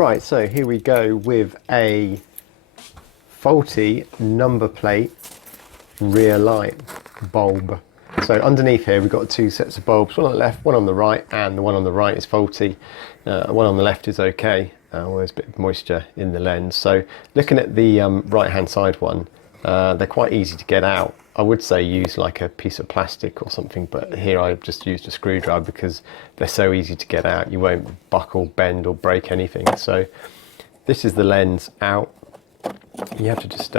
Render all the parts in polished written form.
Right, so here we go with a faulty number plate rear light bulb. So underneath here we've got two sets of bulbs, one on the left, one on the right, and the one on the right is faulty. One on the left is okay. Well, there's a bit of moisture in the lens. So looking at the right hand side one, they're quite easy to get out. I would say use like a piece of plastic or something, but here I've just used a screwdriver because they're so easy to get out. You won't buckle, bend or break anything. So this is the lens out. You have to just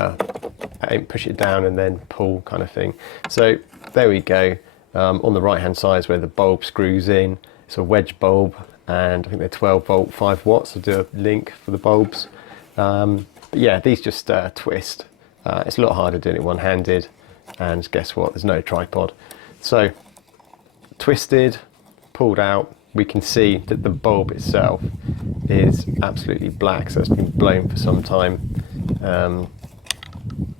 push it down and then pull kind of thing. So there we go. On the right hand side is where the bulb screws in. It's a wedge bulb and I think they're 12 volt 5 watts. I'll do a link for the bulbs. But yeah, these just twist. It's a lot harder doing it one-handed, and guess what, there's no tripod. So twisted, pulled out, we can see that the bulb itself is absolutely black, so it's been blown for some time.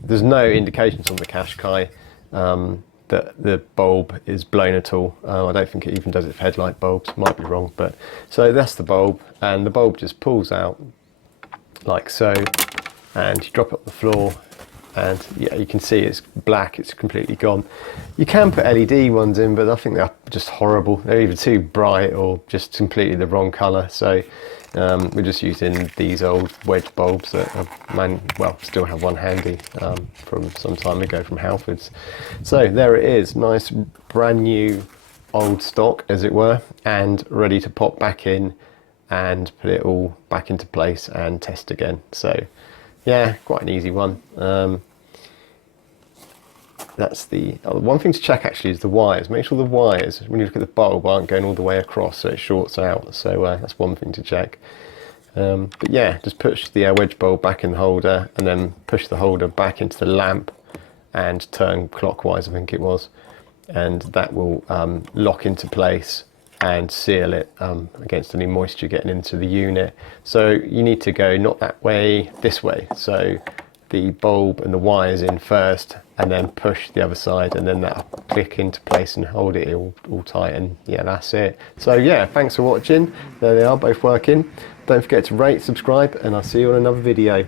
There's no indications on the Qashqai that the bulb is blown at all. I don't think it even does it for headlight bulbs, might be wrong, but so that's the bulb, and the bulb just pulls out like so, and you drop it on the floor, and yeah, you can see it's black, it's completely gone. You can put LED ones in, but I think they're just horrible. They're either too bright or just completely the wrong colour. So we're just using these old wedge bulbs that still have one handy from some time ago from Halfords. So there it is, nice brand new old stock as it were, and ready to pop back in and put it all back into place and test again. So yeah, quite an easy one. That's the one thing to check actually is the wires. Make sure the wires, when you look at the bulb, aren't going all the way across so it shorts out. So that's one thing to check. But yeah, just push the wedge bulb back in the holder and then push the holder back into the lamp and turn clockwise, I think it was. And that will lock into place and seal it against any moisture getting into the unit. So you need to go not that way, this way. So the bulb and the wires in first, and then push the other side, and then that'll click into place and hold it all tight, and yeah, that's it. So yeah, thanks for watching. There they are, both working. Don't forget to rate, subscribe, and I'll see you on another video.